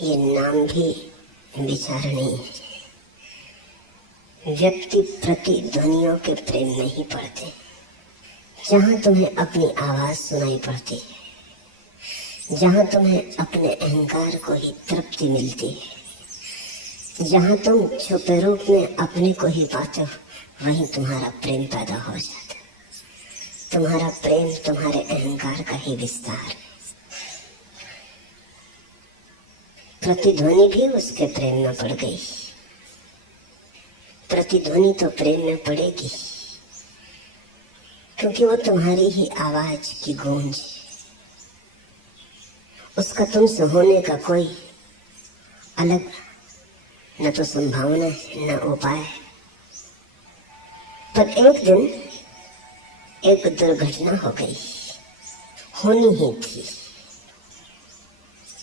ये नाम भी विचार नहीं है। व्यक्ति प्रतिध्वनियों के प्रेम नहीं पड़ते। जहां तुम्हें अपनी आवाज सुनाई पड़ती है, जहां तुम्हें अपने अहंकार को ही तृप्ति मिलती है, जहां तुम छुपे रूप में अपने को ही पाते हो, वहीं तुम्हारा प्रेम पैदा हो जाता है। तुम्हारा प्रेम तुम्हारे अहंकार का ही विस्तार है। प्रतिध्वनि भी उसके प्रेम में पड़ गई। प्रतिध्वनि तो प्रेम में पड़ेगी, क्योंकि वो तुम्हारी ही आवाज की गूंज। उसका तुमसे होने का कोई अलग न तो संभावना है न उपाय। पर एक दिन एक दुर्घटना हो गई, होनी ही थी,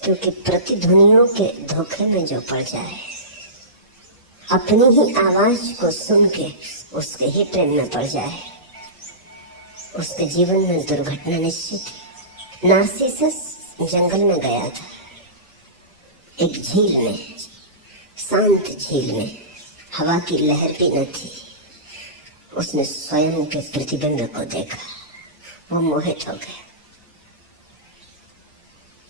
क्योंकि प्रतिध्वनियों के धोखे में जो पड़ जाए, अपनी ही आवाज को सुन के उसके ही प्रेम में पड़ जाए, उसके जीवन में दुर्घटना निश्चित है। नार्सिसस जंगल में गया था, एक झील में, शांत झील में, हवा की लहर भी न थी। उसने स्वयं के प्रतिबिंब को देखा, वो मोहित हो गया।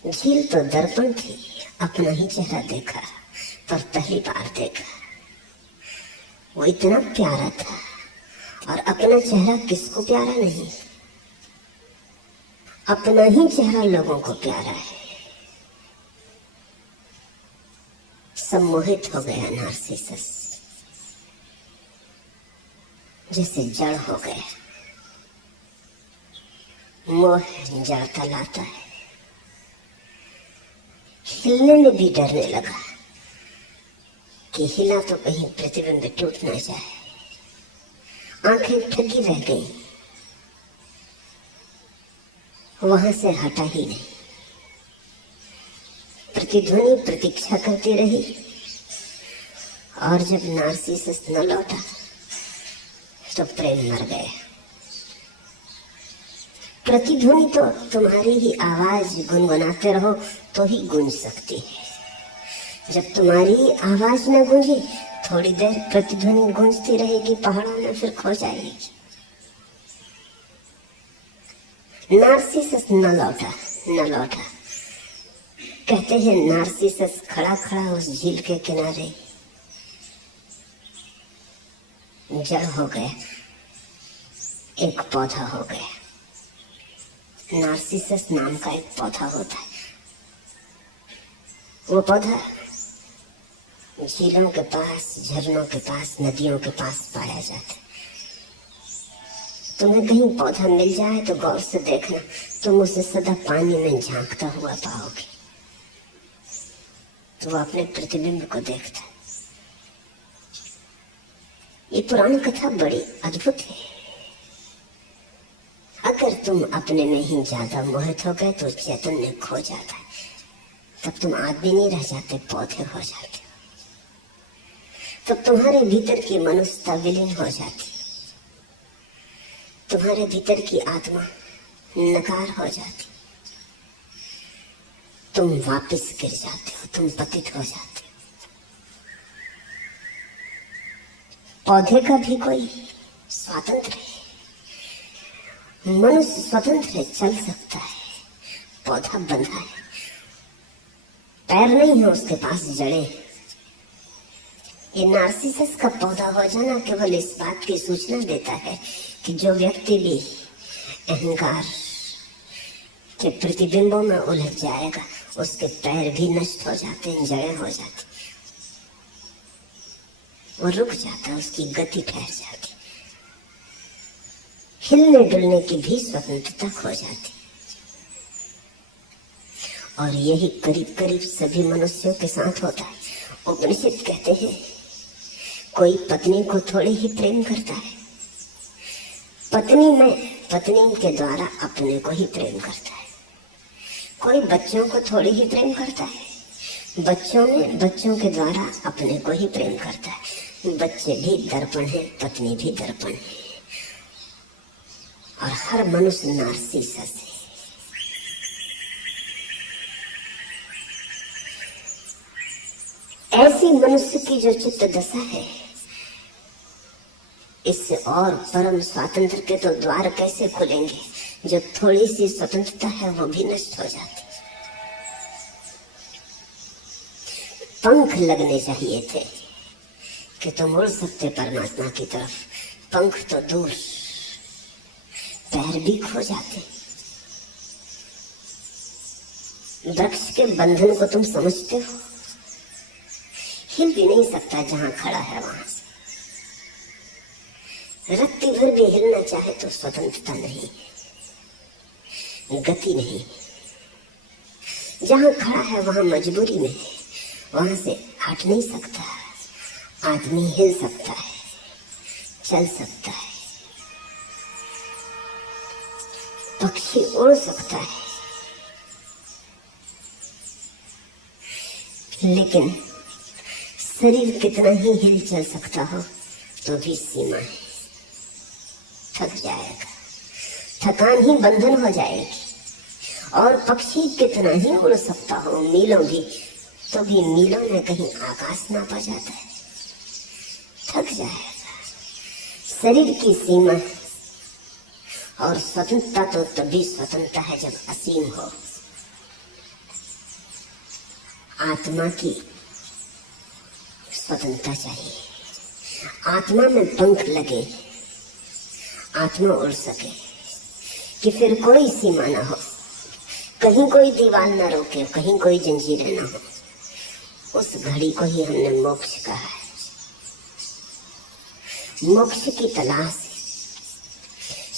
झील तो दर्पण थी, अपना ही चेहरा देखा, पर पहली बार देखा। वो इतना प्यारा था, और अपना चेहरा किसको प्यारा नहीं? अपना ही चेहरा लोगों को प्यारा है। सम्मोहित हो गया नार्सिसस, जैसे जड़ हो गया। मोह जड़ का लाता है। हिलने में भी डरने लगा कि हिला तो कहीं प्रतिबिंब टूट ना जाए। आंखें ठगी रह गई, वहां से हटा ही नहीं। प्रतिध्वनि प्रतीक्षा करती रही, और जब नार्सिसस न लौटा तो प्रेम मर गया। प्रतिध्वनि तो तुम्हारी ही आवाज गुनगुनाते रहो तो ही गूंज सकती है। जब तुम्हारी आवाज न गूंजी, थोड़ी देर प्रतिध्वनि गूंजती रहेगी पहाड़ों में, फिर खो जाएगी। नार्सिसस न लौटा। कहते हैं नार्सिसस खड़ा खड़ा उस झील के किनारे जड़ हो गया, एक पौधा हो गया। नार्सिसस नाम का एक पौधा होता है। वो पौधा झीलों के पास, झरनों के पास, नदियों के पास पाया जाता है। तुम्हें कहीं पौधा मिल जाए तो गौर से देखना, तुम उसे सदा पानी में झांकता हुआ पाओगे। तो वो अपने प्रतिबिंब को देखता है। ये पुरानी कथा बड़ी अद्भुत है। अगर तुम अपने में ही ज्यादा मोहित हो गए तो चैतन्य खो जाता है। तब तुम आदमी नहीं रह जाते, पौधे हो जाते हो। तब तुम्हारे भीतर की मनुष्यता विलीन हो जाती, तुम्हारे भीतर की आत्मा नकार हो जाती, तुम वापस गिर जाते हो, तुम पतित हो जाते हो। पौधे का भी कोई स्वातंत्र है। मनुष्य स्वतंत्र है, चल सकता है, पौधा बंधा है, पैर नहीं है उसके पास, जड़ें। ये नार्सिसस का पौधा हो जाना केवल इस बात की सूचना देता है कि जो व्यक्ति भी अहंकार के प्रतिबिंबों में उलझ जाएगा, उसके पैर भी नष्ट हो जाते हैं, जड़ें हो जाती, वो रुक जाता है, उसकी गति ठहर जाती, हिलने डुलने की भी स्वतंत्रता खो जाती। और यही करीब करीब सभी मनुष्यों के साथ होता है। उपनिषद कहते हैं कोई पत्नी को थोड़ी ही प्रेम करता है, पत्नी के द्वारा अपने को ही प्रेम करता है। कोई बच्चों को थोड़ी ही प्रेम करता है, बच्चों के द्वारा अपने को ही प्रेम करता है। बच्चे भी दर्पण है, पत्नी भी दर्पण है, और हर मनुष्य नार्सिसस है। ऐसी मनुष्य की जो चित्त दशा है, इससे और परम स्वातंत्र के तो द्वार कैसे खुलेंगे। जो थोड़ी सी स्वतंत्रता है वो भी नष्ट हो जाती। पंख लगने चाहिए थे कि तुम उड़ सकते परमात्मा की तरफ। पंख तो दूर, पैर भी खो जाते। वृक्ष के बंधन को तुम समझते हो, हिल भी नहीं सकता जहां खड़ा है वहां से। रत्ती भर भी हिलना चाहे तो स्वतंत्रता नहीं, गति नहीं। जहां खड़ा है वहां मजबूरी में है, वहां से हट नहीं सकता। आदमी हिल सकता है, चल सकता है, पक्षी उड़ सकता है, लेकिन शरीर कितना ही हिल चल सकता हो तो भी सीमा है। थक जाएगा, थकान ही बंधन हो जाएगी। और पक्षी कितना ही उड़ सकता हो मीलों भी, तो भी मीलों में कहीं आकाश नापा जाता है। थक जाएगा। शरीर की सीमा और स्वतंत्रता तो तभी स्वतंत्रता है जब असीम हो। आत्मा की स्वतंत्रता चाहिए। आत्मा में पंख लगे, आत्मा उड़ सके कि फिर कोई सीमा ना हो, कहीं कोई दीवार ना रोके, कहीं कोई जंजीरें ना हो। उस घड़ी को ही हमने मोक्ष कहा है। मोक्ष की तलाश,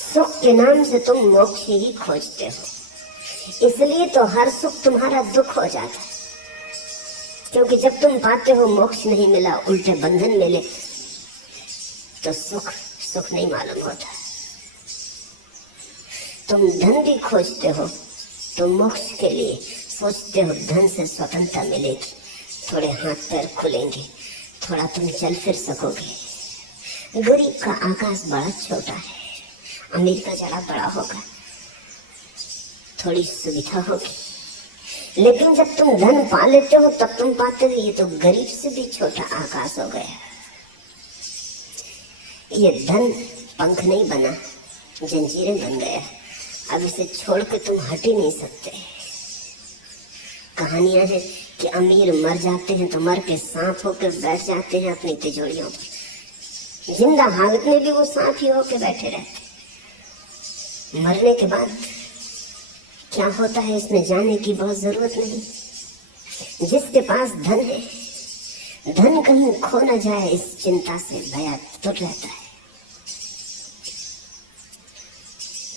सुख के नाम से तुम मोक्ष ही खोजते हो, इसलिए तो हर सुख तुम्हारा दुख हो जाता है। क्योंकि जब तुम पाते हो मोक्ष नहीं मिला, उल्टे बंधन मिले, तो सुख सुख नहीं मालूम होता। तुम धन भी खोजते हो तो मोक्ष के लिए सोचते हो धन से स्वतंत्रता मिलेगी, थोड़े हाथ पैर खुलेंगे, थोड़ा तुम चल फिर सकोगे। गरीब का आकाश बड़ा छोटा है, अमीर का जरा बड़ा होगा, थोड़ी सुविधा होगी। लेकिन जब तुम धन पा लेते हो तब तुम पाते हो ये तो गरीब से भी छोटा आकाश हो गया। ये धन पंख नहीं बना, जंजीरें बन गया। अब इसे छोड़ के तुम हट ही नहीं सकते। कहानियां हैं कि अमीर मर जाते हैं तो मर के सांप होकर बैठ जाते हैं अपनी तिजोरियों पर। जिंदा हालत में भी वो सांप ही होकर बैठे रहते। मरने के बाद क्या होता है इसमें जाने की बहुत जरूरत नहीं। जिसके पास धन है, धन कहीं खो न जाए इस चिंता से भयातुर रहता है,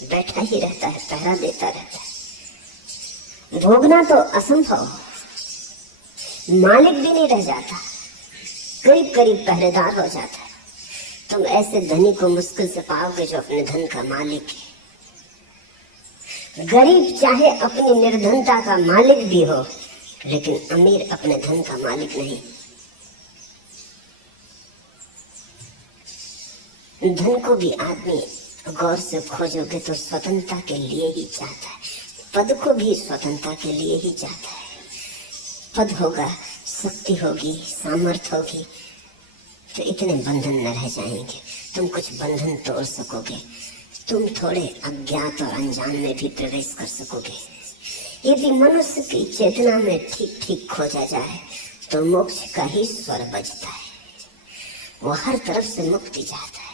बैठा ही रहता है, पहरा देता रहता है। भोगना तो असंभव, मालिक भी नहीं रह जाता, करीब करीब पहरेदार हो जाता है। तुम ऐसे धनी को मुश्किल से पाओगे जो अपने धन का मालिक है। गरीब चाहे अपनी निर्धनता का मालिक भी हो, लेकिन अमीर अपने धन का मालिक नहीं। धन को भी आदमी गौर से खोजोगे तो स्वतंत्रता के लिए ही चाहता है। पद को भी स्वतंत्रता के लिए ही चाहता है। पद होगा, शक्ति होगी, सामर्थ्य होगी, तो इतने बंधन न रह जाएंगे। तुम कुछ बंधन तोड़ सकोगे, तुम थोड़े अज्ञात और अनजान में भी प्रवेश कर सकोगे। यदि मनुष्य की चेतना में ठीक ठीक खोजा जाए तो मोक्ष का ही स्वर बजता है। वो हर तरफ से मुक्ति चाहता है।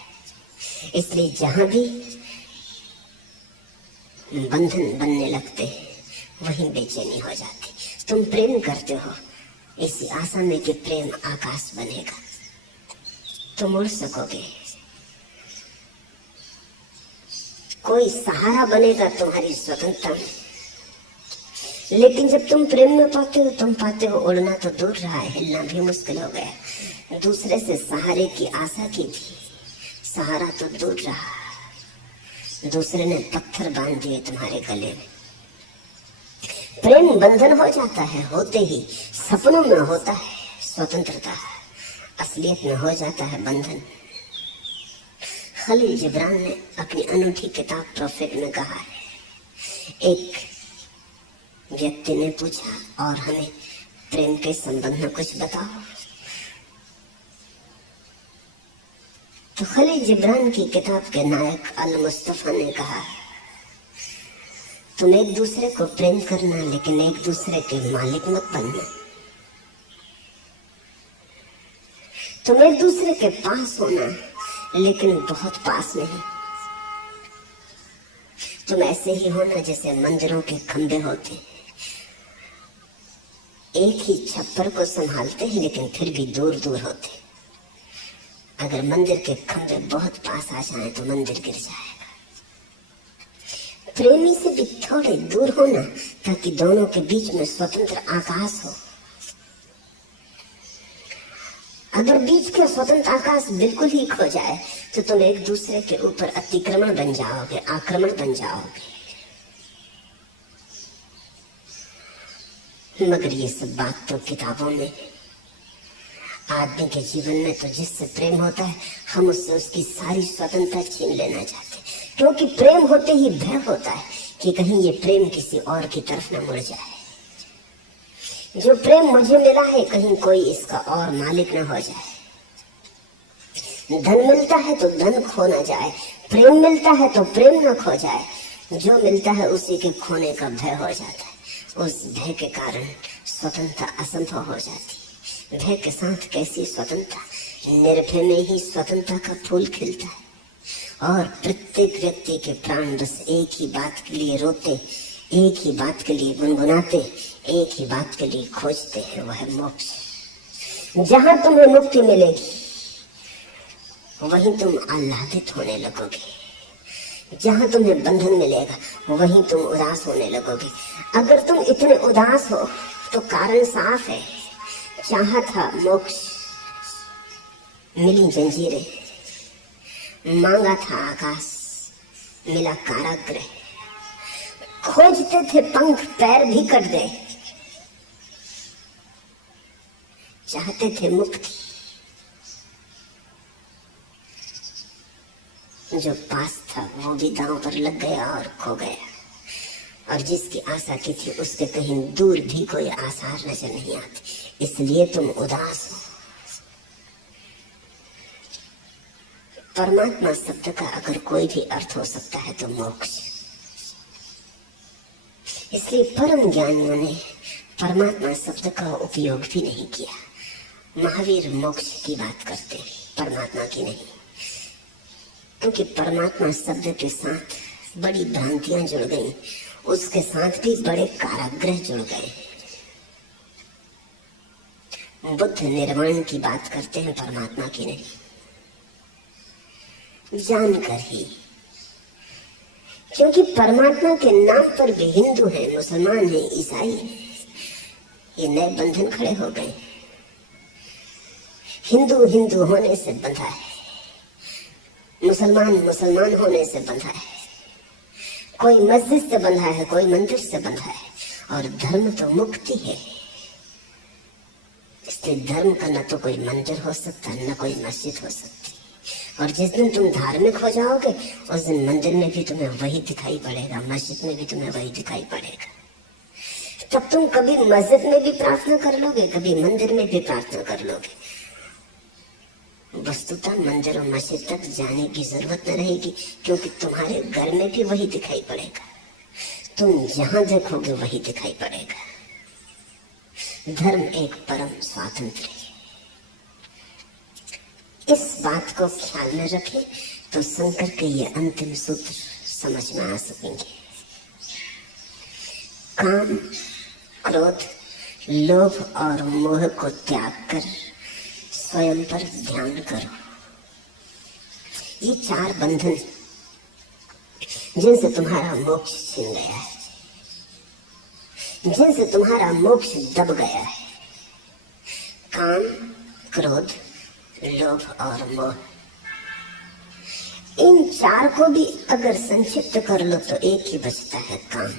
इसलिए जहां भी बंधन बनने लगते हैं वहीं बेचैनी हो जाती। तुम प्रेम करते हो इसी आशा में कि प्रेम आकाश बनेगा, तुम उड़ सकोगे, कोई सहारा बनेगा तुम्हारी स्वतंत्रता में। लेकिन जब तुम प्रेम में पाते हो, तुम पाते हो उड़ना तो दूर रहा है, हिलना भी मुश्किल हो गया। दूसरे से सहारे की आशा की थी, सहारा तो दूर रहा। दूसरे ने पत्थर बांध दिए तुम्हारे गले में। प्रेम बंधन हो जाता है, होते ही सपनों में होता है स्वतंत्रता, असलियत में हो जाता है बंधन। खलील जिब्रान ने अपनी अनूठी किताब प्रोफेट में कहा है, एक व्यक्ति ने पूछा और हमें प्रेम के संबंध में कुछ बताओ। तो खलील जिब्रान की किताब के नायक अल मुस्तफा ने कहा, तुम एक दूसरे को प्रेम करना, लेकिन एक दूसरे के मालिक मत बनना। तुम एक दूसरे के पास होना, लेकिन बहुत पास नहीं। तुम ऐसे ही होना जैसे मंदिरों के खंभे होते हैं, एक ही छप्पर को संभालते हैं लेकिन फिर भी दूर दूर होते। अगर मंदिर के खंभे बहुत पास आ जाएं तो मंदिर गिर जाएगा। प्रेमी से भी थोड़े दूर होना, ताकि दोनों के बीच में स्वतंत्र आकाश हो। अगर बीच के स्वतंत्र आकाश बिल्कुल ही खो जाए तो तुम एक दूसरे के ऊपर अतिक्रमण बन जाओगे, आक्रमण बन जाओगे। मगर ये सब बात तो किताबों में। आदमी के जीवन में तो जिससे प्रेम होता है, हम उससे उसकी सारी स्वतंत्रता छीन लेना चाहते हैं, क्योंकि प्रेम होते ही भय होता है कि कहीं ये प्रेम किसी और की तरफ न मुड़ जाए। जो प्रेम मुझे मिला है, कहीं कोई इसका और मालिक न हो जाए। धन मिलता है तो धन खो न जाए, प्रेम मिलता है तो प्रेम न खो जाए। जो मिलता है उसी के खोने का भय हो जाता है। उस भय के कारण स्वतंत्रता असंभव हो जाती। भय के साथ कैसी स्वतंत्रता? निर्भय में ही स्वतंत्रता का फूल खिलता है। और प्रत्येक व्यक्ति के प्राण बस एक ही बात के लिए रोते, एक ही बात के लिए गुनगुनाते, एक ही बात के लिए खोजते हैं, वह है मोक्ष। जहां तुम्हें मुक्ति मिलेगी वहीं तुम आह्लादित होने लगोगे। जहां तुम्हें बंधन मिलेगा वहीं तुम उदास होने लगोगे। अगर तुम इतने उदास हो तो कारण साफ है। चाहा था मोक्ष, मिली जंजीरें। मांगा था आकाश, मिला कारागृह। खोजते थे पंख, पैर भी कट गए। चाहते थे मुक्ति, जो पास था वो भी दांव पर लग गया और खो गया। और जिसकी आशा की थी उसके कहीं दूर भी कोई आसार नजर नहीं आते, इसलिए तुम उदास हो। परमात्मा शब्द का अगर कोई भी अर्थ हो सकता है तो मोक्ष। इसलिए परम ज्ञानियों ने परमात्मा शब्द का उपयोग भी नहीं किया। महावीर मोक्ष की बात करते, परमात्मा की नहीं, क्योंकि परमात्मा शब्द के साथ बड़ी भ्रांतियां जुड़ गई, उसके साथ भी बड़े कारागृह जुड़ गए। बुद्ध निर्वाण की बात करते हैं, परमात्मा की नहीं, जानकर ही। क्योंकि परमात्मा के नाम पर भी हिंदू है, मुसलमान है, ईसाई है, ये नए बंधन खड़े हो गए। हिंदू हिंदू होने से बंधा है, मुसलमान मुसलमान होने से बंधा है, कोई मस्जिद से बंधा है, कोई मंदिर से बंधा है। और धर्म तो मुक्ति है, इसलिए धर्म का न तो कोई मंदिर हो सकता, न कोई मस्जिद हो सकती। और जिस दिन तुम धार्मिक हो जाओगे उस दिन मंदिर में भी तुम्हें वही दिखाई पड़ेगा, मस्जिद में भी तुम्हें वही दिखाई पड़ेगा। तब तुम कभी मस्जिद में भी प्रार्थना कर लोगे, कभी मंदिर में भी प्रार्थना कर लोगे। वस्तुतः मंदिर और मस्जिद तक जाने की जरूरत न रहेगी, क्योंकि तुम्हारे घर में भी वही दिखाई पड़ेगा। तुम जहां देखोगे वही दिखाई पड़ेगा। धर्म एक परम स्वातंत्र्य है। इस बात को ख्याल में रखें तो शंकर के ये अंतिम सूत्र समझ में आ सकेंगे। काम, क्रोध, लोभ और मोह को त्याग कर स्वयं पर ध्यान करो। ये चार बंधन जिनसे तुम्हारा मोक्ष छिन गया है, जिनसे तुम्हारा मोक्ष दब गया है, काम, क्रोध, लोभ और मोह, इन चार को भी अगर संक्षिप्त कर लो तो एक ही बचता है, काम।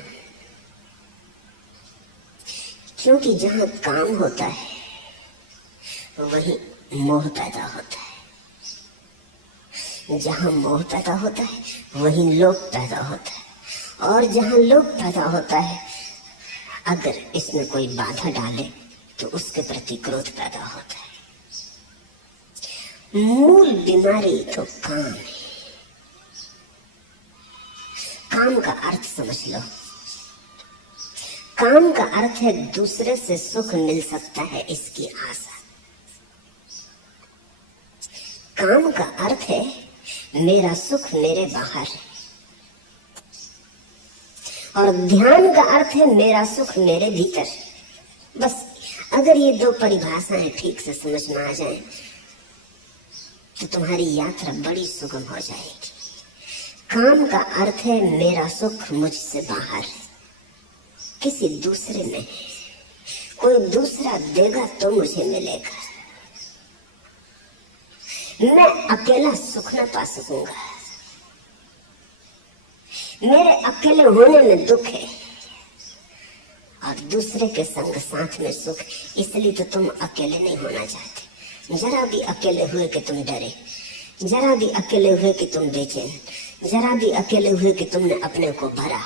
क्योंकि जहां काम होता है वहीं मोह पैदा होता है, जहां मोह पैदा होता है वहीं लोभ पैदा होता है। और जहां लोभ पैदा होता है, अगर इसमें कोई बाधा डाले तो उसके प्रति क्रोध पैदा होता है। मूल बीमारी तो काम है। काम का अर्थ समझ लो। काम का अर्थ है दूसरे से सुख मिल सकता है इसकी आशा। काम का अर्थ है मेरा सुख मेरे बाहर है, और ध्यान का अर्थ है मेरा सुख मेरे भीतर। बस अगर ये दो परिभाषाएं ठीक से समझ में आ जाएं, तो तुम्हारी यात्रा बड़ी सुगम हो जाएगी। काम का अर्थ है मेरा सुख मुझसे बाहर है, किसी दूसरे में है। कोई दूसरा देगा तो मुझे मिलेगा, मैं अकेला सुख न पा सकूंगा। मेरे अकेले होने में दुख है और दूसरे के संग साथ में सुख, इसलिए तो तुम अकेले नहीं होना चाहते। जरा भी अकेले हुए कि तुम डरे, जरा भी अकेले हुए कि तुम बेचैन, जरा भी अकेले हुए कि तुमने अपने को भरा,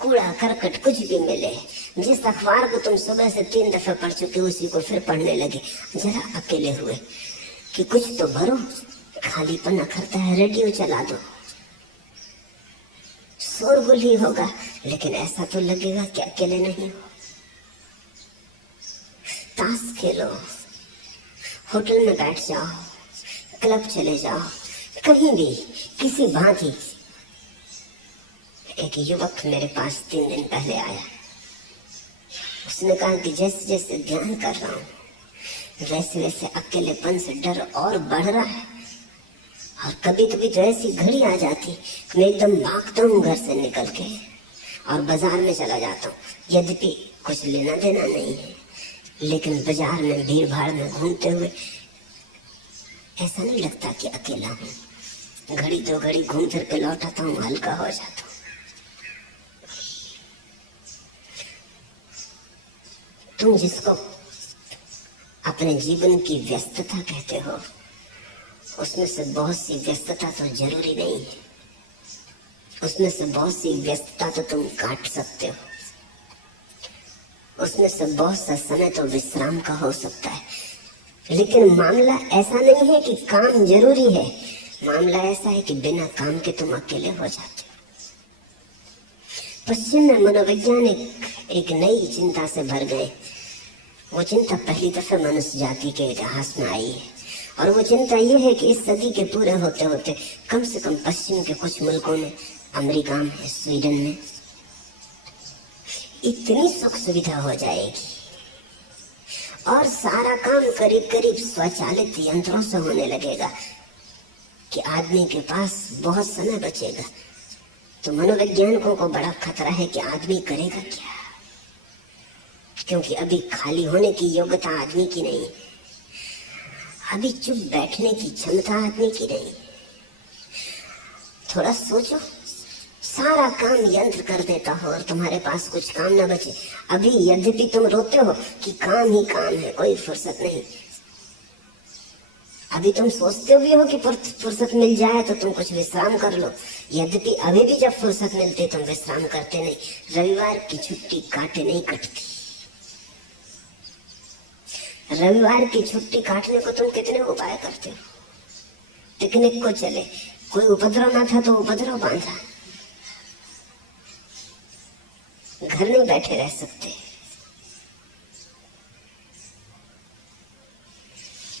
कूड़ा करकट कुछ भी मिले, जिस अखबार को तुम सुबह से 3 दफे पढ़ चुके उसी को फिर पढ़ने लगे, जरा अकेले हुए कि कुछ तो भरो, खालीपन अखरता है, रेडियो चला दो, शोरगुल ही होगा, लेकिन ऐसा तो लगेगा कि अकेले नहीं हो। ताश खेलो, होटल में बैठ जाओ, क्लब चले जाओ, कहीं भी किसी भांति। एक युवक मेरे पास 3 दिन पहले आया। उसने कहा कि जैसे जैसे ध्यान कर रहा हूं वैसे वैसे अकेलेपन से डर और बढ़ रहा है, और कभी कभी तो ऐसी घड़ी आ जाती मैं एकदम भागता हूँ घर से निकल के और बाजार में चला जाता हूँ। यद्यपि कुछ लेना देना नहीं है, लेकिन बाजार में भीड़ भाड़ में घूमते हुए ऐसा नहीं लगता कि अकेला हूँ। घड़ी 2 घड़ी घूम फिर के लौट आता हूँ, हल्का हो जाता हूँ। तुम जिसको अपने जीवन की व्यस्तता कहते हो, उसमें से बहुत सी व्यस्तता तो जरूरी नहीं है। उसमें से बहुत सी व्यस्तता तो तुम काट सकते हो। उसमें से बहुत सा समय तो विश्राम का हो सकता है। लेकिन मामला ऐसा नहीं है कि काम जरूरी है, मामला ऐसा है कि बिना काम के तुम अकेले हो जाते हो। पश्चिम में मनोवैज्ञानिक एक नई चिंता से भर गए। वो चिंता पहली दफे मनुष्य जाति के इतिहास में आई है, और वो चिंता ये है कि इस सदी के पूरे होते होते कम से कम पश्चिम के कुछ मुल्कों में, अमेरिका में, स्वीडन में इतनी सुख सुविधा हो जाएगी और सारा काम करीब करीब स्वचालित यंत्रों से होने लगेगा कि आदमी के पास बहुत समय बचेगा। तो मनोवैज्ञानिकों को बड़ा खतरा है कि आदमी करेगा क्या, क्योंकि अभी खाली होने की योग्यता आदमी की नहीं, अभी चुप बैठने की क्षमता आदमी की नहीं। थोड़ा सोचो, सारा काम यंत्र कर देता हो और तुम्हारे पास कुछ काम ना बचे। अभी यद्यपि तुम रोते हो कि काम ही काम है, कोई फुर्सत नहीं। अभी तुम सोचते भी हो कि फुर्सत मिल जाए तो तुम कुछ विश्राम कर लो, यद्यपि अभी भी जब फुर्सत मिलती तुम विश्राम करते नहीं। रविवार की छुट्टी काटे नहीं कटती। रविवार की छुट्टी काटने को तुम कितने उपाय करते हो। पिकनिक को चले, कोई उपद्रव ना था तो उपद्रव बांधा। घर में बैठे रह सकते,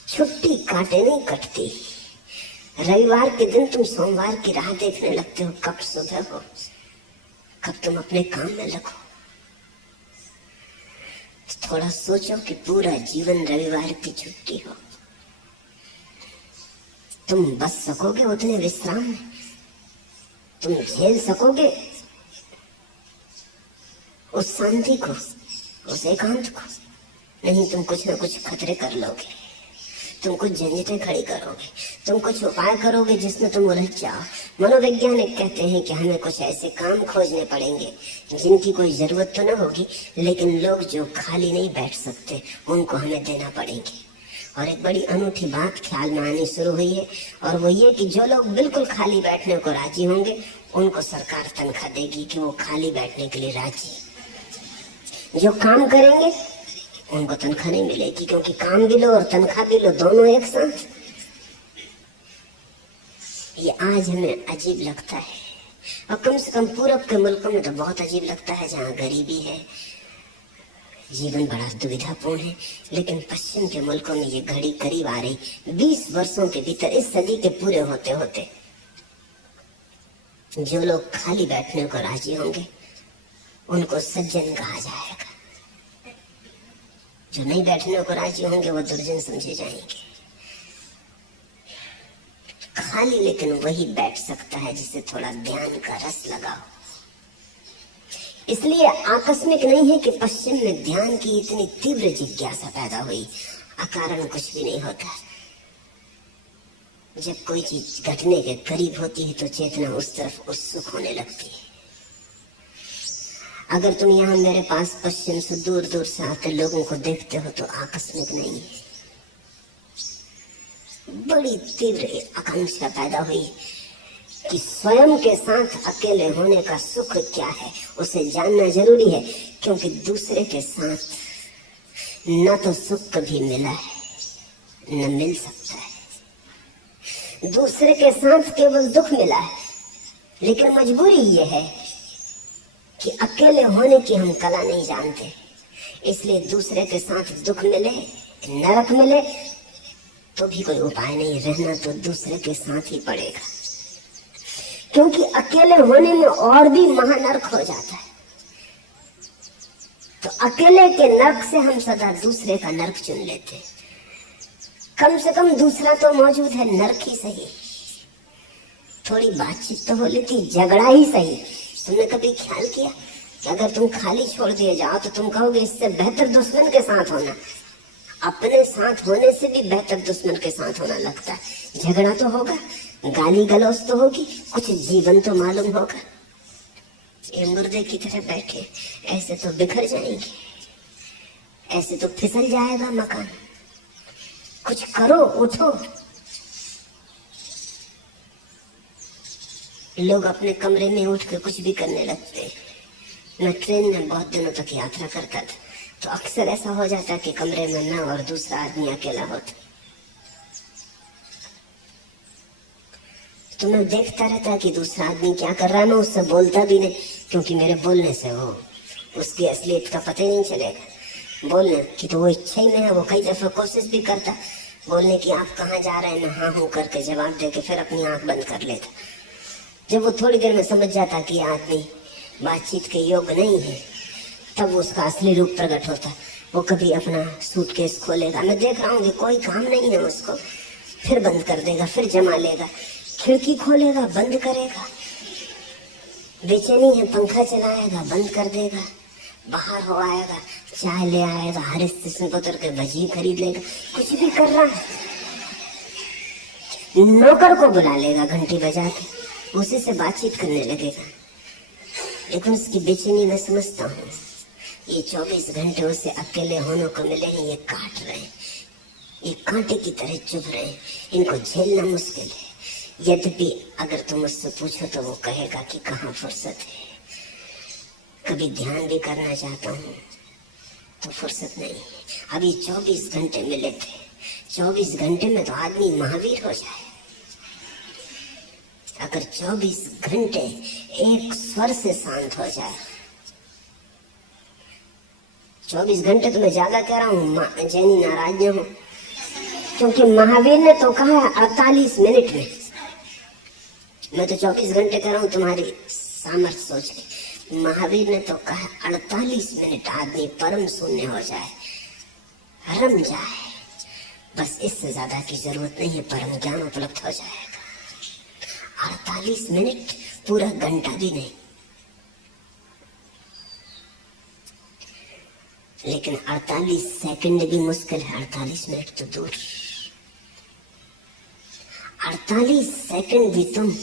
छुट्टी काटे नहीं कटती। रविवार के दिन तुम सोमवार की राह देखने लगते हो, कब सुबह हो, कब तुम अपने काम में लगो। थोड़ा सोचो कि पूरा जीवन रविवार की छुट्टी हो, तुम बच सकोगे उतने विश्राम में? तुम झेल सकोगे उस शांति को, उस एकांत को? नहीं, तुम कुछ ना कुछ खतरे कर लोगे, तुम कुछ झंझटें खड़ी करोगे, तुम कुछ उपाय करोगे जिसमें तुम उलझ जाओ। मनोवैज्ञानिक कहते हैं कि हमें कुछ ऐसे काम खोजने पड़ेंगे जिनकी कोई जरूरत तो ना होगी, लेकिन लोग जो खाली नहीं बैठ सकते उनको हमें देना पड़ेंगे। और एक बड़ी अनूठी बात ख्याल में आनी शुरू हुई है, और वो ये कि जो लोग बिल्कुल खाली बैठने को राजी होंगे उनको सरकार तनख्वाह देगी कि वो खाली बैठने के लिए राजी। जो काम करेंगे उनको तनख्वाह नहीं मिलेगी, क्योंकि काम भी लो और तनख्वाह भी लो, दोनों एक साथ। ये आज हमें अजीब लगता है, और कम से कम पूरब के मुल्कों में तो बहुत अजीब लगता है, जहाँ गरीबी है, जीवन बड़ा दुविधापूर्ण है। लेकिन पश्चिम के मुल्कों में ये घड़ी करीब आ रही, 20 वर्षों के भीतर, इस सदी के पूरे होते होते, जो लोग खाली बैठने को राजी होंगे उनको सज्जन कहा जाएगा, जो नहीं बैठने को राजी होंगे वो दुर्जन समझे जाएंगे। खाली लेकिन वही बैठ सकता है जिसे थोड़ा ध्यान का रस लगा हो। इसलिए आकस्मिक नहीं है कि पश्चिम में ध्यान की इतनी तीव्र जिज्ञासा पैदा हुई, अकारण कुछ भी नहीं होता। जब कोई चीज घटने के करीब होती है तो चेतना उस तरफ उत्सुक होने लगती है। अगर तुम यहाँ मेरे पास पश्चिम से दूर दूर से आते लोगों को देखते हो तो आकस्मिक नहीं है, बड़ी तीव्र आकांक्षा पैदा हुई कि स्वयं के साथ अकेले होने का सुख क्या है उसे जानना जरूरी है, क्योंकि दूसरे के साथ न तो सुख कभी मिला है न मिल सकता है। दूसरे के साथ केवल दुख मिला है, लेकिन मजबूरी ये है कि अकेले होने की हम कला नहीं जानते। इसलिए दूसरे के साथ दुख मिले, नरक मिले तो भी कोई उपाय नहीं, रहना तो दूसरे के साथ ही पड़ेगा, क्योंकि अकेले होने में और भी महानरक हो जाता है। तो अकेले के नरक से हम सदा दूसरे का नरक चुन लेते। कम से कम दूसरा तो मौजूद है, नरक ही सही, थोड़ी बातचीत तो हो लेती, झगड़ा ही सही। तुमने कभी ख्याल किया कि अगर तुम खाली छोड़ दिए जाओ तो तुम कहोगे इससे बेहतर दुश्मन के साथ होना। अपने साथ होने से भी बेहतर दुश्मन के साथ होना लगता है। झगड़ा तो होगा, गाली गलौज तो होगी, कुछ जीवन तो मालूम होगा। ये मुर्दे की तरह बैठे ऐसे तो बिखर जाएंगे, ऐसे तो फिसल जाएगा मकान। कुछ करो, उठो। लोग अपने कमरे में उठ के कुछ भी करने लगते हैं। मैं ट्रेन में बहुत दिनों तक यात्रा करता था, तो अक्सर ऐसा हो जाता कि कमरे में मैं और दूसरा आदमी अकेला होता, तो मैं देखता रहता कि दूसरा आदमी क्या कर रहा है। मैं उससे बोलता भी नहीं, क्योंकि मेरे बोलने से वो उसकी असलियत का पता ही नहीं चलेगा। बोलने की तो वो इच्छा ही नहीं है। वो कई दफा कोशिश भी करता बोलने की, आप कहाँ जा रहे हैं, मैं हाँ हूँ करके जवाब दे के फिर अपनी आंख बंद कर लेता। जब वो थोड़ी देर में समझ जाता कि आदमी बातचीत के योग्य नहीं है, तब उसका असली रूप प्रकट होता। वो कभी अपना सूटकेस खोलेगा, मैं देख रहा हूँ कि कोई काम नहीं है उसको, फिर बंद कर देगा, फिर जमा लेगा, खिड़की खोलेगा, बंद करेगा, बेचैनी है, पंखा चलाएगा, बंद कर देगा, बाहर हो आएगा, चाय ले आएगा, हर स्टेशन पर उतर के भजी खरीद लेगा, कुछ भी कर रहा है। नौकर को बुला लेगा घंटी बजा के, उसी से बातचीत करने लगेगा। लेकिन उसकी बेचैनी मैं समझता हूँ। ये 24 घंटे उसे अकेले होने को मिले हैं, ये काट रहे हैं, ये कांटे की तरह चुभ रहे हैं, इनको झेलना मुश्किल है। यद्यपि अगर तुम उससे पूछो तो वो कहेगा कि कहाँ फुर्सत है, कभी ध्यान भी करना चाहता हूँ तो फुर्सत नहीं है। अभी 24 घंटे मिले थे, 24 घंटे में तो आदमी महावीर हो जाए। अगर 24 घंटे एक स्वर से शांत हो जाए, 24 घंटे तो मैं ज्यादा कह रहा हूँ, जैनी नाराज न हो, क्योंकि महावीर ने तो कहा 48 मिनट में। मैं तो 24 घंटे कह रहा हूँ तुम्हारी सामर्थ्य सोच के। महावीर ने तो कहा 48 मिनट आदमी परम शून्य हो जाए, रम जाए, बस इससे ज्यादा की जरूरत नहीं है, परम ज्ञान उपलब्ध हो जाएगा। 48 मिनट, पूरा घंटा भी नहीं। लेकिन 48 सेकंड भी मुश्किल है, 48 मिनट तो दूर। 48 सेकंड भी तुम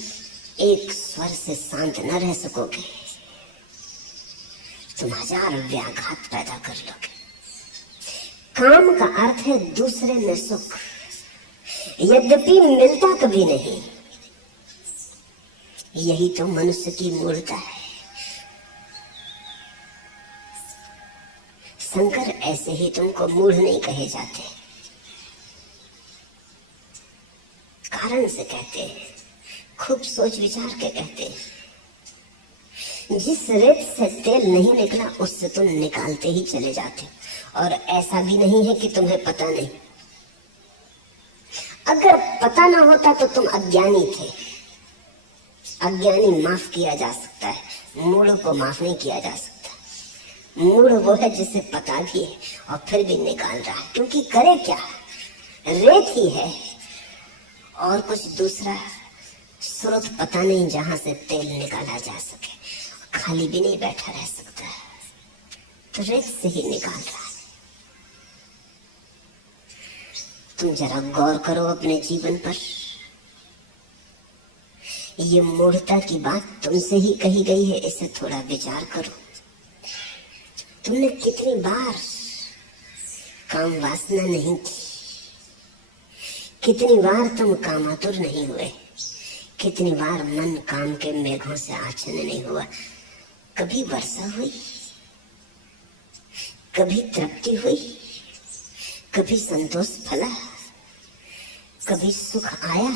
एक स्वर से शांत न रह सकोगे, तुम हजार व्याघात पैदा कर लोगे। काम का अर्थ है दूसरे में सुख, यद्यपि मिलता कभी नहीं। यही तो मनुष्य की मूर्ता है। शंकर ऐसे ही तुमको मूढ़ नहीं कहे जाते, कारण से कहते हैं, खूब सोच विचार के कहते हैं। जिस रेत से तेल नहीं निकला उससे तुम निकालते ही चले जाते, और ऐसा भी नहीं है कि तुम्हें पता नहीं। अगर पता ना होता तो तुम अज्ञानी थे। अज्ञानी माफ किया जा सकता है, मूढ़ को माफ नहीं किया जा सकता। मूढ़ वो है जिसे पता भी है और फिर भी निकाल रहा है, क्योंकि करे क्या, रेत ही है और कुछ दूसरा स्रोत पता नहीं जहां से तेल निकाला जा सके। खाली भी नहीं बैठा रह सकता, तो रेत से ही निकाल रहा है। तुम जरा गौर करो अपने जीवन पर। ये मूढ़ता की बात तुमसे ही कही गई है, इसे थोड़ा विचार करो। तुमने कितनी बार काम वासना नहीं की, कितनी बार तुम कामातुर नहीं हुए, कितनी बार मन काम के मेघों से आच्छन्न नहीं हुआ। कभी वर्षा हुई, कभी तृप्ति हुई, कभी संतोष फला, कभी सुख आया।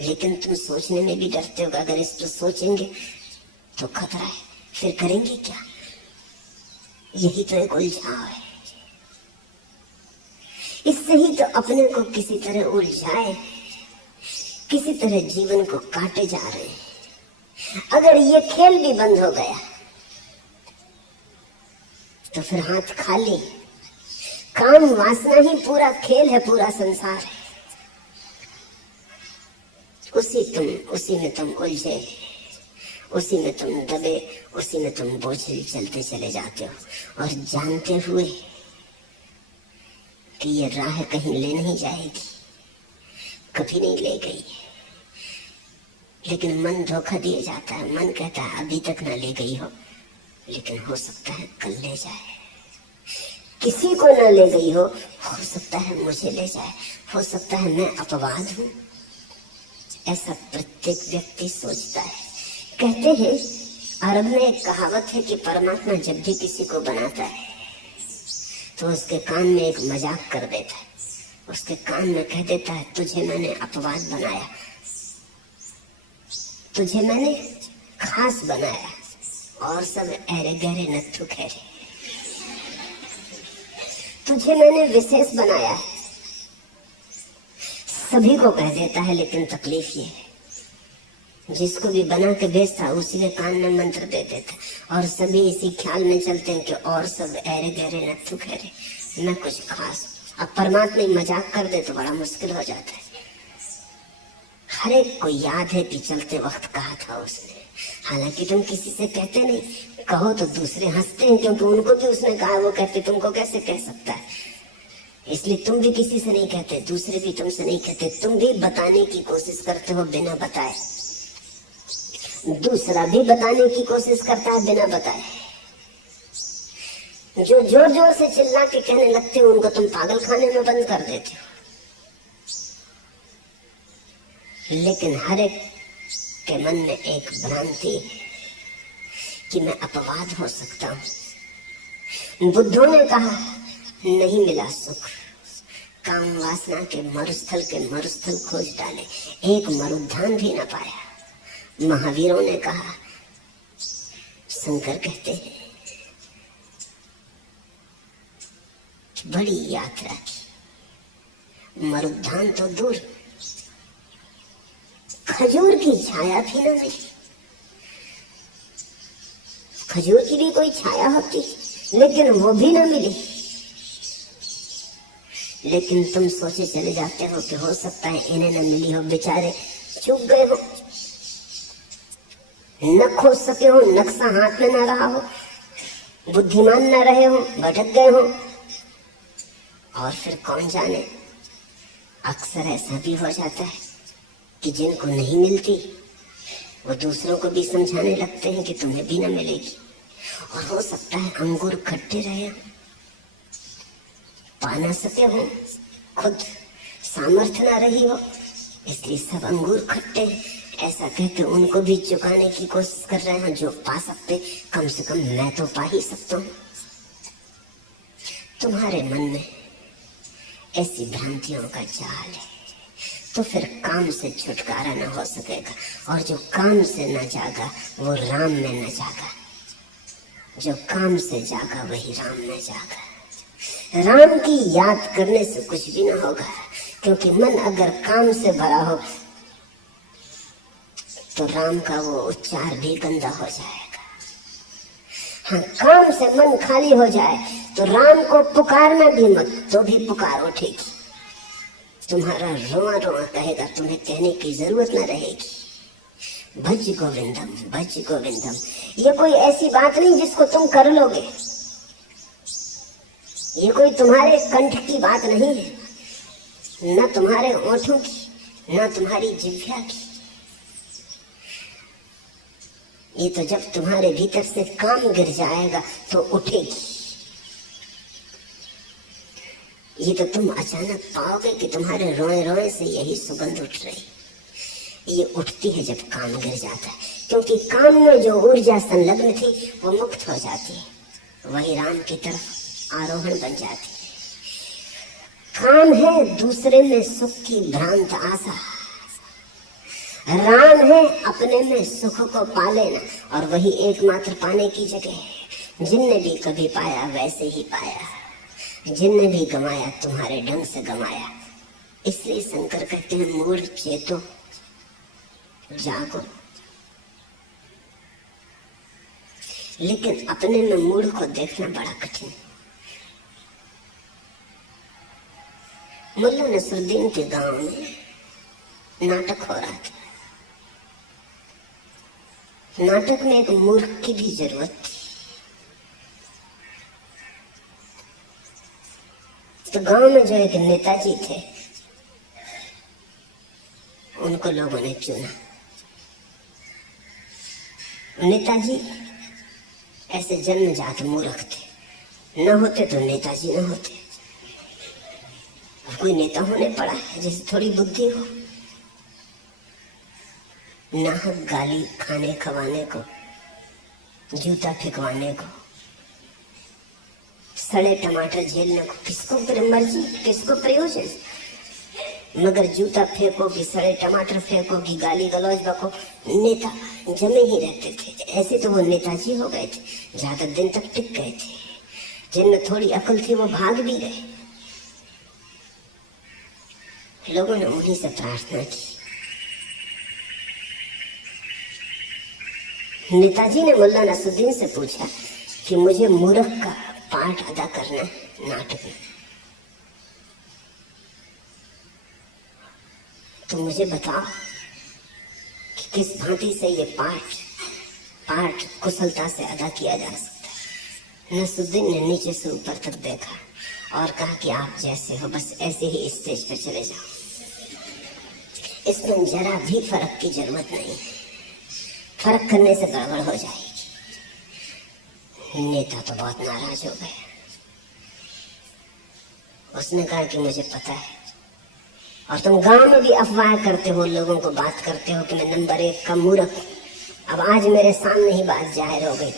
लेकिन तुम सोचने में भी डरते हो, अगर इस पर सोचेंगे तो खतरा है, फिर करेंगे क्या। यही तो एक उलझाव है। इससे ही तो अपने को किसी तरह उलझाए, किसी तरह जीवन को काटे जा रहे हैं। अगर ये खेल भी बंद हो गया तो फिर हाथ खाली। काम वासना ही पूरा खेल है, पूरा संसार है। उसी में तुम उलझे, उसी में तुम दबे, उसी में तुम बोझिल चलते चले जाते हो, और जानते हुए कि ये राह कहीं ले नहीं जाएगी, कभी नहीं ले गई। लेकिन मन धोखा दिए जाता है। मन कहता है अभी तक ना ले गई हो, लेकिन हो सकता है कल ले जाए। किसी को ना ले गई हो सकता है मुझे ले जाए, हो सकता है मैं अपवाद हूं। ऐसा प्रत्येक व्यक्ति सोचता है। कहते हैं, अरब में एक कहावत है कि परमात्मा जब भी किसी को बनाता है तो उसके कान में एक मजाक कर देता है। उसके कान में कह देता है, तुझे मैंने अपवाद बनाया, तुझे मैंने खास बनाया, और सब ऐरे गहरे नत्थु खैरे। तुझे मैंने विशेष बनाया है। सभी को कह देता है, लेकिन तकलीफ ये है, जिसको भी बना के भेजता उसी के कान में मंत्र दे देता, और सभी इसी ख्याल में चलते हैं कि और सब ऐरे गहरे नत्थु खैरे, न कुछ खास। अब परमात्मा मजाक कर दे तो बड़ा मुश्किल हो जाता है। हर एक को याद है कि चलते वक्त कहा था उसने, हालांकि तुम किसी से कहते नहीं। कहो तो दूसरे हंसते हैं, क्योंकि उनको भी उसने कहा, वो कहते तुमको कैसे कह सकता है। इसलिए तुम भी किसी से नहीं कहते, दूसरे भी तुमसे नहीं कहते। तुम भी बताने की कोशिश करते हो बिना बताए, दूसरा भी बताने की कोशिश करता है बिना बताए। जो जोर जोर से चिल्ला के कहने लगते हो उनको तुम पागल खाने में बंद कर देते हो। लेकिन हर एक के मन में एक भ्रांति है कि मैं अपवाद हो सकता हूं। बुद्धों ने कहा नहीं मिला सुख, काम वासना के मरुस्थल खोज डाले, एक मरुद्यान भी न पाया। महावीरों ने कहा, शंकर कहते हैं बड़ी यात्रा की, मरुद्यान तो दूर, खजूर की छाया भी न मिली। खजूर की भी कोई छाया होती, लेकिन वो भी न मिली। लेकिन तुम सोचे चले जाते हो कि हो सकता है इन्हें न मिली हो, बेचारे चूक गए हो, न खोज सके हो, नक्शा हाथ में न रहा हो, बुद्धिमान न रहे हो, भटक गए हो। और फिर कौन जाने, अक्सर ऐसा भी हो जाता है कि जिनको नहीं मिलती वो दूसरों को भी समझाने लगते हैं कि तुम्हें भी न मिलेगी। और हो सकता है अंगूर खट्टे रहे, पा ना सके हो, खुद सामर्थ्य ना रही हो, इसलिए सब अंगूर खट्टे, ऐसा कहते उनको भी चुकाने की कोशिश कर रहे हैं। जो पा सकते कम से कम मैं तो पा ही सकता हूं। तुम्हारे मन में ऐसी भ्रांतियों का जाल है तो फिर काम से छुटकारा न हो सकेगा। और जो काम से न जागा वो राम में न जागा। जो काम से जागा वही राम में जागा। राम की याद करने से कुछ भी न होगा, क्योंकि मन अगर काम से भरा हो तो राम का वो उच्चार भी गंदा हो जाएगा। हाँ, काम से मन खाली हो जाए तो राम को पुकारना भी मत, तो भी पुकार उठेगी। तुम्हारा रोआ रोआ कहेगा, तुम्हें कहने की जरूरत न रहेगी। भज गोविंदम, भज गोविंदम। ये कोई ऐसी बात नहीं जिसको तुम कर लोगे। ये कोई तुम्हारे कंठ की बात नहीं है, न तुम्हारे ओठों की, न तुम्हारी जिह्वा की। ये तो जब तुम्हारे भीतर से काम गिर जाएगा तो उठेगी। ये तो तुम अचानक पाओगे कि तुम्हारे रोए रोए से यही सुगंध उठ रही। ये उठती है जब काम गिर जाता है, क्योंकि काम में जो ऊर्जा संलग्न थी वो मुक्त हो जाती है, वही राम की तरफ आरोहण बन जाती है। काम है दूसरे में सुख की भ्रांत आशा, राम है अपने में सुख को पा लेना, और वही एकमात्र पाने की जगह है। जिनने भी कभी पाया वैसे ही पाया, जिनने भी गमाया तुम्हारे ढंग से गमाया। इसलिए शंकर कहते हैं मूढ़ चेतो जागो। लेकिन अपने में मूढ़ को देखना बड़ा कठिन। मुल्ला नसरुद्दीन के गांव में नाटक हो रहा था। नाटक में एक मूर्ख की भी जरूरत थी। तो गांव में जो एक नेताजी थे उनको लोगों ने चुना। नेताजी ऐसे जन्मजात मूर्ख थे, न होते तो नेताजी न होते। कोई नेता होने पड़ा है जिसे थोड़ी बुद्धि हो। नाहक गाली खाने खवाने को, जूता फेंकवाने को, सड़े टमाटर झेलने को किसको मर्जी, किसको प्रयोजन। मगर जूता फेंकोगी, सड़े टमाटर फेंकोगी, गाली गलौज बको, नेता जमे ही रहते थे। ऐसे तो वो नेताजी हो गए थे, ज्यादा दिन तक टिक गए थे। जिनमें थोड़ी अकल थी वो भाग भी गए। लोगों ने उन्हीं से प्रार्थना की। नेताजी ने मुल्ला नसरुद्दीन से पूछा कि मुझे मूर्ख का पाठ अदा करना है नाटक में, तो मुझे बताओ कि किस भांति से ये पाठ कुशलता से अदा किया जा सकता है। नसरुद्दीन ने नीचे से ऊपर तक देखा और कहा कि आप जैसे हो बस ऐसे ही स्टेज पर चले जाओ, इसमें जरा भी फर्क की जरूरत नहीं है, फर्क करने से गड़बड़ हो जाएगी। नेता तो बहुत नाराज हो गया। उसने कहा कि मुझे पता है, और तुम गांव में भी अफवाह करते हो, लोगों को बात करते हो कि मैं नंबर 1 का मूर्ख हूं। अब आज मेरे सामने ही बात जाहिर हो गई।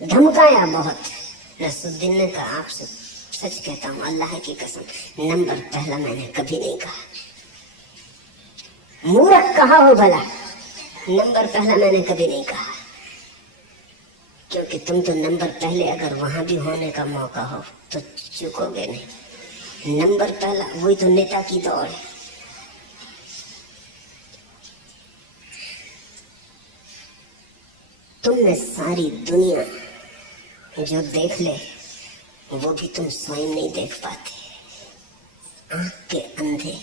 धमकाया बहुत। नसरुद्दीन ने कहा आपसे सच कहता हूं, अल्लाह की कसम, नंबर पहला मैंने कभी नहीं कहा। मूर्ख कहा हो भला, नंबर पहला मैंने कभी नहीं कहा। क्योंकि तुम तो नंबर पहले अगर वहां भी होने का मौका हो तो चुकोगे नहीं। नंबर पहला वही तो नेता की दौड़ है। तुम में सारी दुनिया जो देख ले वो भी तुम स्वयं नहीं देख पाते। आंख के अंधे।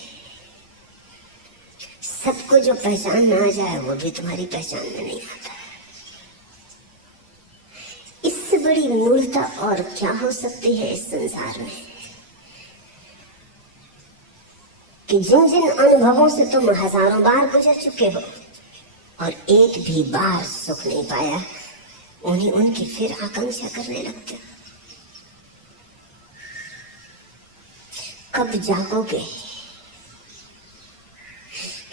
सबको जो पहचान में आ जाए वो भी तुम्हारी पहचान में नहीं आता। इससे बड़ी मूर्खता और क्या हो सकती है इस संसार में, कि जिन जिन अनुभवों से तुम हजारों बार गुजर चुके हो और एक भी बार सुख नहीं पाया, उन्हीं उनकी फिर आकांक्षा करने लगते हो। कब जागोगे?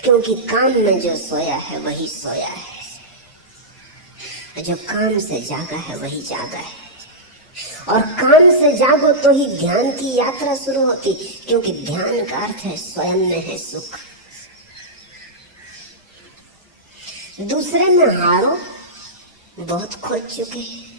क्यों क्योंकि काम में जो सोया है वही सोया है, जो काम से जागा है वही जागा है। और काम से जागो तो ही ध्यान की यात्रा शुरू होती, क्योंकि ध्यान का अर्थ है स्वयं में है सुख। दूसरे में हारो बहुत खोज चुके हैं,